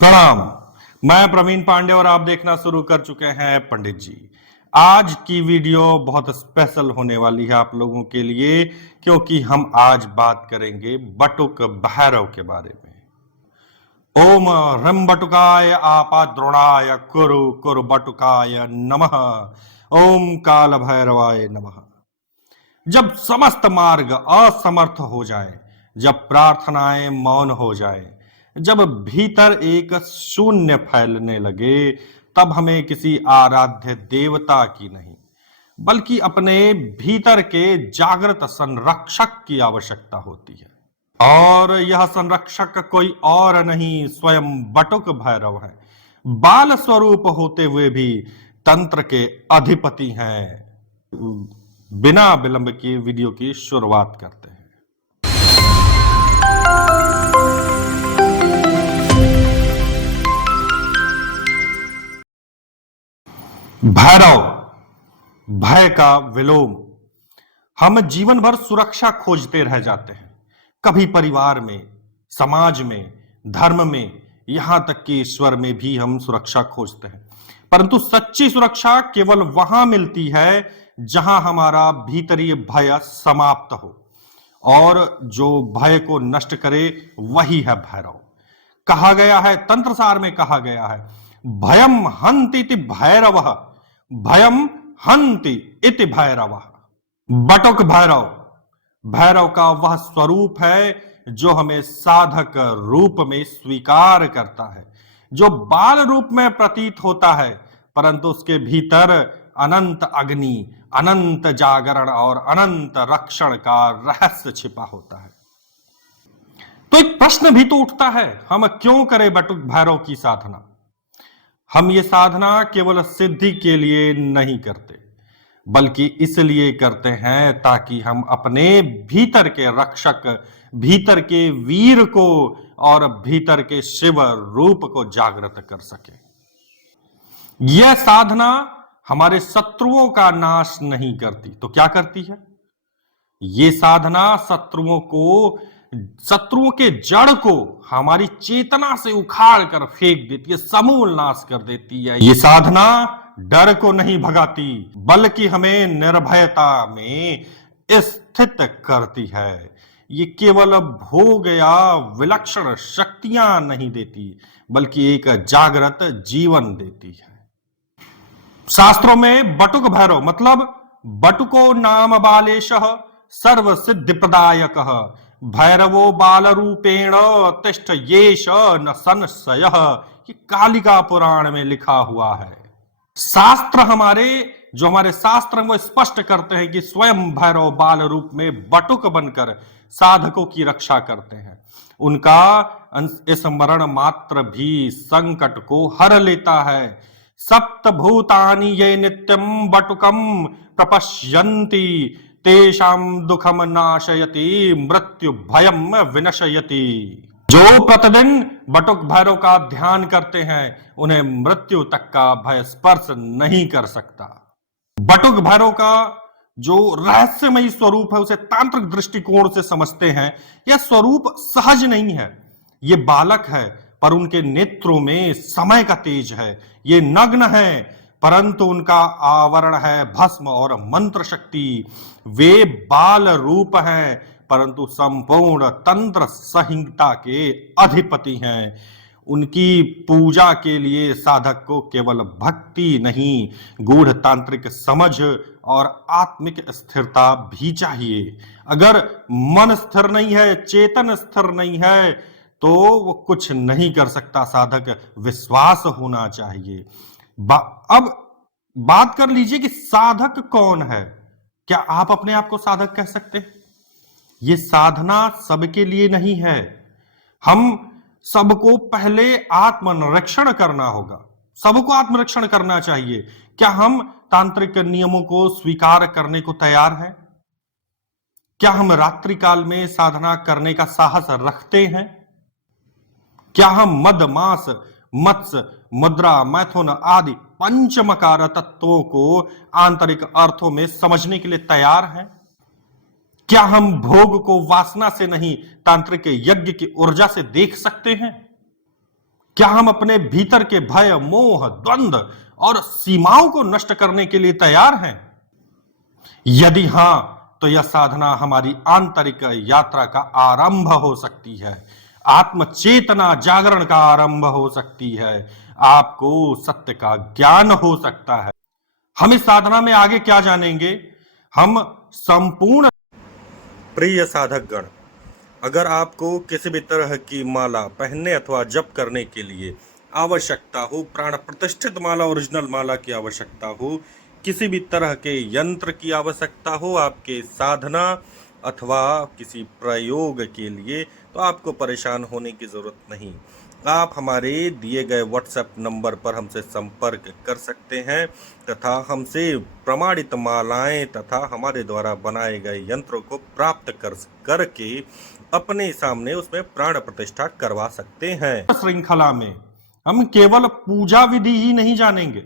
प्रणाम। मैं प्रवीण पांडे और आप देखना शुरू कर चुके हैं पंडित जी। आज की वीडियो बहुत स्पेशल होने वाली है आप लोगों के लिए, क्योंकि हम आज बात करेंगे बटुक भैरव के बारे में। ओम ह्रम बटुकाय आपा द्रोणाय कुरु कुरु बटुकाय नमः। ओम काल भैरवाय नमः। जब समस्त मार्ग असमर्थ हो जाए, जब प्रार्थनाएं मौन हो जाए, जब भीतर एक शून्य फैलने लगे, तब हमें किसी आराध्य देवता की नहीं बल्कि अपने भीतर के जागृत संरक्षक की आवश्यकता होती है। और यह संरक्षक कोई और नहीं, स्वयं बटुक भैरव है। बाल स्वरूप होते हुए भी तंत्र के अधिपति हैं। बिना विलंब की वीडियो की शुरुआत करते हैं। भैरव, भय का विलोम। हम जीवन भर सुरक्षा खोजते रह जाते हैं, कभी परिवार में, समाज में, धर्म में, यहां तक कि ईश्वर में भी हम सुरक्षा खोजते हैं। परंतु सच्ची सुरक्षा केवल वहां मिलती है जहां हमारा भीतरी भय समाप्त हो, और जो भय को नष्ट करे वही है भैरव। कहा गया है, तंत्रसार में कहा गया है, भयम हन्ति इति भैरवः, भयम हन्ति इति भैरवः। बटुक भैरव, भैरव का वह स्वरूप है जो हमें साधक रूप में स्वीकार करता है, जो बाल रूप में प्रतीत होता है, परंतु उसके भीतर अनंत अग्नि, अनंत जागरण और अनंत रक्षण का रहस्य छिपा होता है। तो एक प्रश्न भी तो उठता है, हम क्यों करें बटुक भैरव की साधना? हम ये साधना केवल सिद्धि के लिए नहीं करते, बल्कि इसलिए करते हैं ताकि हम अपने भीतर के रक्षक, भीतर के वीर को और भीतर के शिव रूप को जागृत कर सके। यह साधना हमारे शत्रुओं का नाश नहीं करती तो क्या करती है? ये साधना शत्रुओं के जड़ को हमारी चेतना से उखाड़ कर फेंक देती है, समूल नाश कर देती है। ये साधना डर को नहीं भगाती, बल्कि हमें निर्भयता में स्थित करती है। ये केवल भोग या विलक्षण शक्तियां नहीं देती, बल्कि एक जागृत जीवन देती है। शास्त्रों में बटुक भैरव मतलब बटुको नाम बालेशः सर्व सिद्धि प्रदायकः भैरवो बाल रूपेण तिष्ठ येष न संशयः, ये कालिका पुराण में लिखा हुआ है। शास्त्र हमारे शास्त्र वो स्पष्ट करते हैं कि स्वयं भैरव बाल रूप में बटुक बनकर साधकों की रक्षा करते हैं। उनका स्मरण मात्र भी संकट को हर लेता है। सप्त भूतानि ये नित्यं बटुकं प्रपश्यन्ति तेषां दुखम नाशयति मृत्यु भयम विनशयति। जो प्रतिदिन बटुक भैरव का ध्यान करते हैं, उन्हें मृत्यु तक का भय स्पर्श नहीं कर सकता। बटुक भैरव का जो रहस्यमयी स्वरूप है, उसे तांत्रिक दृष्टिकोण से समझते हैं। यह स्वरूप सहज नहीं है, ये बालक है, पर उनके नेत्रों में समय का तेज है। ये नग्न है, परंतु उनका आवरण है भस्म और मंत्र शक्ति। वे बाल रूप हैं, परंतु संपूर्ण तंत्र संहिता के अधिपति हैं। उनकी पूजा के लिए साधक को केवल भक्ति नहीं, गूढ़ तांत्रिक समझ और आत्मिक स्थिरता भी चाहिए। अगर मन स्थिर नहीं है, चेतन स्थिर नहीं है, तो वो कुछ नहीं कर सकता। साधक विश्वास होना चाहिए। अब बात कर लीजिए कि साधक कौन है। क्या आप अपने आप को साधक कह सकते हैं? ये साधना सबके लिए नहीं है। हम सबको पहले आत्मनिरीक्षण करना होगा, सबको आत्मनिरीक्षण करना चाहिए। क्या हम तांत्रिक नियमों को स्वीकार करने को तैयार हैं? क्या हम रात्रि काल में साधना करने का साहस रखते हैं? क्या हम मद, मांस, मत्स्य, मुद्रा, मैथुन आदि पंचमकार तत्वों को आंतरिक अर्थों में समझने के लिए तैयार हैं? क्या हम भोग को वासना से नहीं, तांत्रिक यज्ञ की ऊर्जा से देख सकते हैं? क्या हम अपने भीतर के भय, मोह, द्वंद्व और सीमाओं को नष्ट करने के लिए तैयार हैं? यदि हां, तो यह साधना हमारी आंतरिक यात्रा का आरंभ हो सकती है। आत्म चेतना जागरण का आरंभ हो सकती है। आपको सत्य का ज्ञान हो सकता है। हम इस साधना में आगे क्या जानेंगे? हम संपूर्ण प्रिय साधकगण, अगर आपको किसी भी तरह की माला पहनने अथवा जप करने के लिए आवश्यकता हो, प्राण प्रतिष्ठित माला, ओरिजिनल माला की आवश्यकता हो, किसी भी तरह के यंत्र की आवश्यकता हो आपके साधना अथवा किसी प्रयोग के लिए, तो आपको परेशान होने की जरूरत नहीं। आप हमारे दिए गए व्हाट्सएप नंबर पर हमसे संपर्क कर सकते हैं तथा हमसे प्रमाणित मालाएं तथा हमारे द्वारा बनाए गए यंत्रों को प्राप्त करके अपने सामने उसमें प्राण प्रतिष्ठा करवा सकते हैं। श्रृंखला में हम केवल पूजा विधि ही नहीं जानेंगे,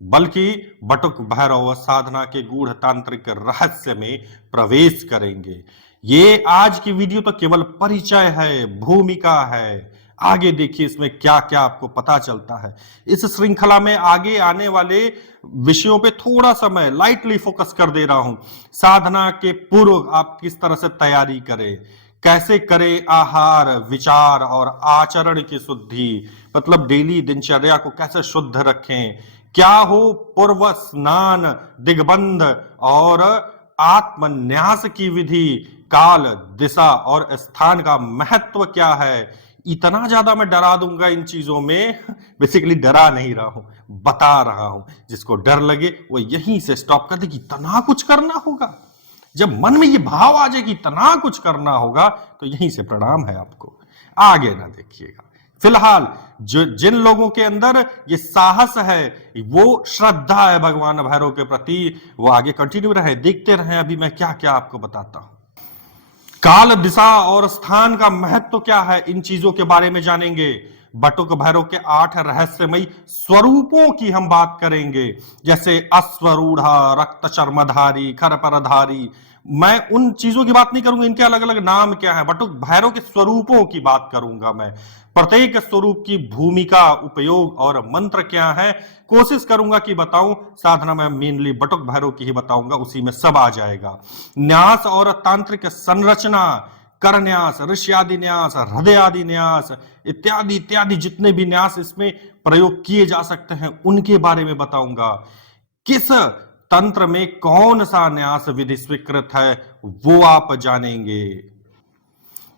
बल्कि बटुक भैरव साधना के गूढ़ तांत्रिक रहस्य में प्रवेश करेंगे। ये आज की वीडियो तो केवल परिचय है, भूमिका है। आगे देखिए इसमें क्या क्या आपको पता चलता है। इस श्रृंखला में आगे आने वाले विषयों पे थोड़ा सा मैं लाइटली फोकस कर दे रहा हूं। साधना के पूर्व आप किस तरह से तैयारी करें, कैसे करें आहार, विचार और आचरण की शुद्धि, मतलब डेली दिनचर्या को कैसे शुद्ध रखें, क्या हो पूर्व स्नान, दिग्बंध और आत्मन्यास की विधि, काल, दिशा और स्थान का महत्व क्या है। इतना ज्यादा मैं डरा दूंगा इन चीजों में, बेसिकली डरा नहीं रहा हूं, बता रहा हूं। जिसको डर लगे वो यहीं से स्टॉप कर दे कि इतना कुछ करना होगा। जब मन में ये भाव आ जाए कि इतना कुछ करना होगा, तो यहीं से प्रणाम है आपको, आगे ना देखिएगा। फिलहाल जिन लोगों के अंदर ये साहस है, वो श्रद्धा है भगवान भैरव के प्रति, वो आगे कंटिन्यू रहे, देखते रहे अभी मैं क्या क्या आपको बताता हूं। काल, दिशा और स्थान का महत्व क्या है, इन चीजों के बारे में जानेंगे। बटुक भैरव के 8 रहस्यमयी स्वरूपों की हम बात करेंगे, जैसे अश्वरूढ़ा, रक्त चर्मधारी, खरपरधारी। मैं उन चीजों की बात नहीं करूंगा, इनके अलग अलग नाम क्या है। बटुक भैरव के स्वरूपों की बात करूंगा मैं। प्रत्येक स्वरूप की भूमिका, उपयोग और मंत्र क्या है, कोशिश करूंगा कि बताऊं। साधना में मेनली बटुक भैरव की ही बताऊंगा, उसी में सब आ जाएगा। न्यास और तांत्रिक संरचना, करन्यास, ऋष्यादि न्यास, हृदय आदि न्यास इत्यादि इत्यादि जितने भी न्यास इसमें प्रयोग किए जा सकते हैं, उनके बारे में बताऊंगा। किस तंत्र में कौन सा न्यास विधि स्वीकृत है, वो आप जानेंगे।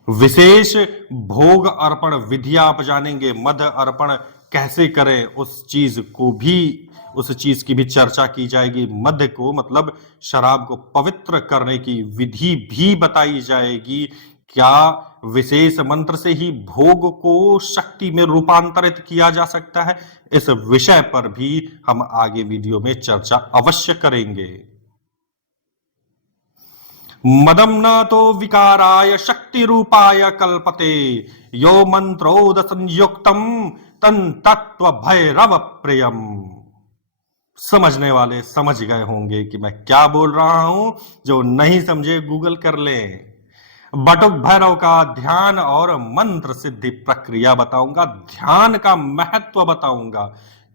विशेष भोग अर्पण विधि आप जानेंगे। मद अर्पण कैसे करें, उस चीज की भी चर्चा की जाएगी। मद को मतलब शराब को पवित्र करने की विधि भी बताई जाएगी। क्या विशेष मंत्र से ही भोग को शक्ति में रूपांतरित किया जा सकता है, इस विषय पर भी हम आगे वीडियो में चर्चा अवश्य करेंगे। मदम न तो विकाराय शक्ति रूपाय कल्पते, यो मंत्रोद संयुक्तम तन तत्व भैरव प्रियम। समझने वाले समझ गए होंगे कि मैं क्या बोल रहा हूं, जो नहीं समझे गूगल कर ले। बटुक भैरव का ध्यान और मंत्र सिद्धि प्रक्रिया बताऊंगा, ध्यान का महत्व बताऊंगा।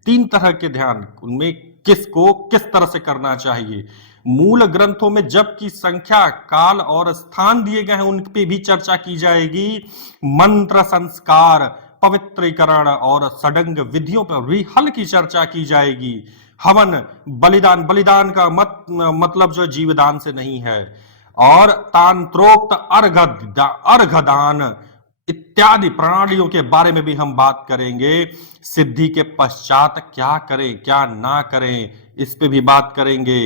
3 तरह के ध्यान, उनमें किसको किस तरह से करना चाहिए। मूल ग्रंथों में जप की संख्या, काल और स्थान दिए गए हैं, उन पे भी चर्चा की जाएगी। मंत्र संस्कार, पवित्रीकरण और सडंग विधियों पर भी हल्की चर्चा की जाएगी। हवन, बलिदान, बलिदान का मतलब जो जीवदान से नहीं है, और तांत्रोक्त अर्घदान इत्यादि प्रणालियों के बारे में भी हम बात करेंगे। सिद्धि के पश्चात क्या करें क्या ना करें, इस पे भी बात करेंगे।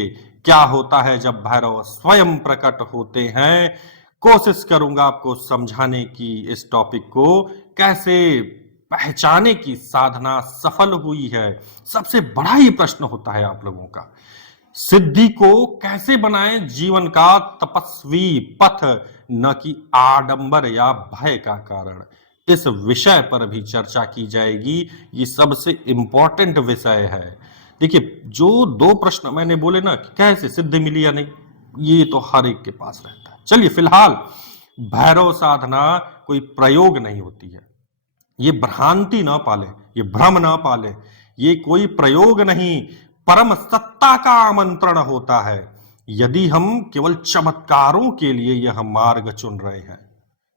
क्या होता है जब भैरव स्वयं प्रकट होते हैं, कोशिश करूंगा आपको समझाने की। इस टॉपिक को कैसे पहचाने की साधना सफल हुई है, सबसे बड़ा ही प्रश्न होता है आप लोगों का। सिद्धि को कैसे बनाएं जीवन का तपस्वी पथ, न कि आडंबर या भय का कारण। इस विषय पर भी चर्चा की जाएगी। ये सबसे इंपॉर्टेंट विषय है। देखिए, जो 2 प्रश्न मैंने बोले ना, कैसे सिद्धि मिली या नहीं, ये तो हर एक के पास रहता है। चलिए, फिलहाल भैरव साधना कोई प्रयोग नहीं होती है, ये भ्रांति ना पाले, ये भ्रम ना पाले, ये कोई प्रयोग नहीं, परम सत्ता का आमंत्रण होता है। यदि हम केवल चमत्कारों के लिए यह मार्ग चुन रहे हैं,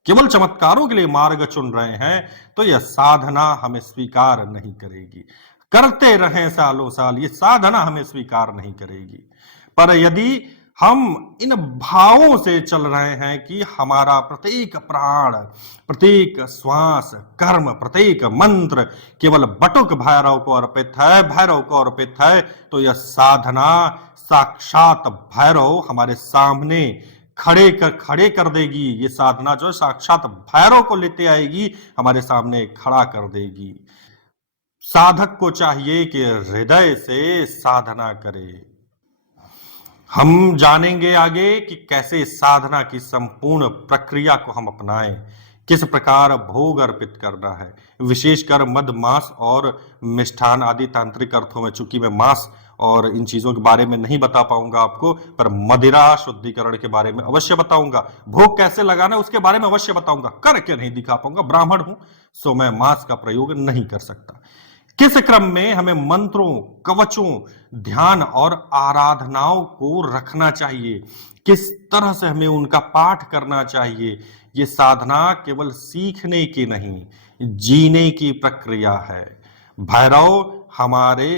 केवल चमत्कारों के लिए मार्ग चुन रहे हैं, तो यह साधना हमें स्वीकार नहीं करेगी। करते रहें सालों साल, ये साधना हमें स्वीकार नहीं करेगी। पर यदि हम इन भावों से चल रहे हैं कि हमारा प्रत्येक प्राण, प्रत्येक श्वास, कर्म, प्रत्येक मंत्र केवल बटुक भैरव को अर्पित है, भैरव को अर्पित है, तो यह साधना साक्षात भैरव हमारे सामने खड़े कर देगी। ये साधना जो साक्षात भैरव को लेते आएगी, हमारे सामने खड़ा कर देगी। साधक को चाहिए कि हृदय से साधना करे। हम जानेंगे आगे कि कैसे साधना की संपूर्ण प्रक्रिया को हम अपनाएं, किस प्रकार भोग अर्पित करना है, विशेषकर मद, मांस और मिष्ठान आदि तांत्रिक अर्थों में। चूंकि मैं मांस और इन चीजों के बारे में नहीं बता पाऊंगा आपको, पर मदिरा शुद्धिकरण के बारे में अवश्य बताऊंगा, भोग कैसे लगाना है उसके बारे में अवश्य बताऊंगा। करके नहीं दिखा पाऊंगा, ब्राह्मण हूं, सो मैं मांस का प्रयोग नहीं कर सकता। किस क्रम में हमें मंत्रों, कवचों, ध्यान और आराधनाओं को रखना चाहिए, किस तरह से हमें उनका पाठ करना चाहिए, ये साधना केवल सीखने की नहीं, जीने की प्रक्रिया है। भैरव हमारे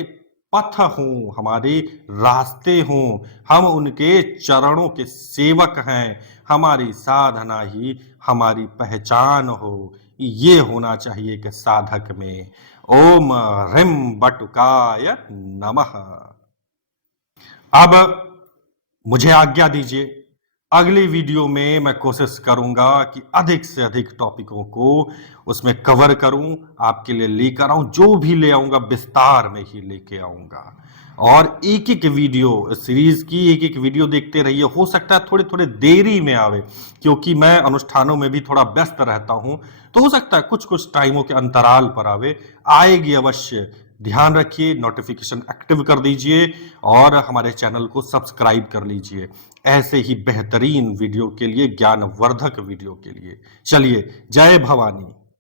पथ हों, हमारे रास्ते हों, हम उनके चरणों के सेवक हैं, हमारी साधना ही हमारी पहचान हो, ये होना चाहिए कि साधक में। ओम ह्रीं बटुकाय नमः। अब मुझे आज्ञा दीजिए, अगली वीडियो में मैं कोशिश करूंगा कि अधिक से अधिक टॉपिकों को उसमें कवर करूं, आपके लिए लेकर आऊं, जो भी ले आऊंगा विस्तार में ही लेके आऊंगा। और एक एक वीडियो सीरीज की एक एक वीडियो देखते रहिए। हो सकता है थोड़े थोड़े देरी में आवे, क्योंकि मैं अनुष्ठानों में भी थोड़ा व्यस्त रहता हूं, तो हो सकता है कुछ कुछ टाइमों के अंतराल पर आएगी अवश्य। ध्यान रखिए, नोटिफिकेशन एक्टिव कर दीजिए और हमारे चैनल को सब्सक्राइब कर लीजिए ऐसे ही बेहतरीन वीडियो के लिए, ज्ञानवर्धक वीडियो के लिए। चलिए, जय भवानी।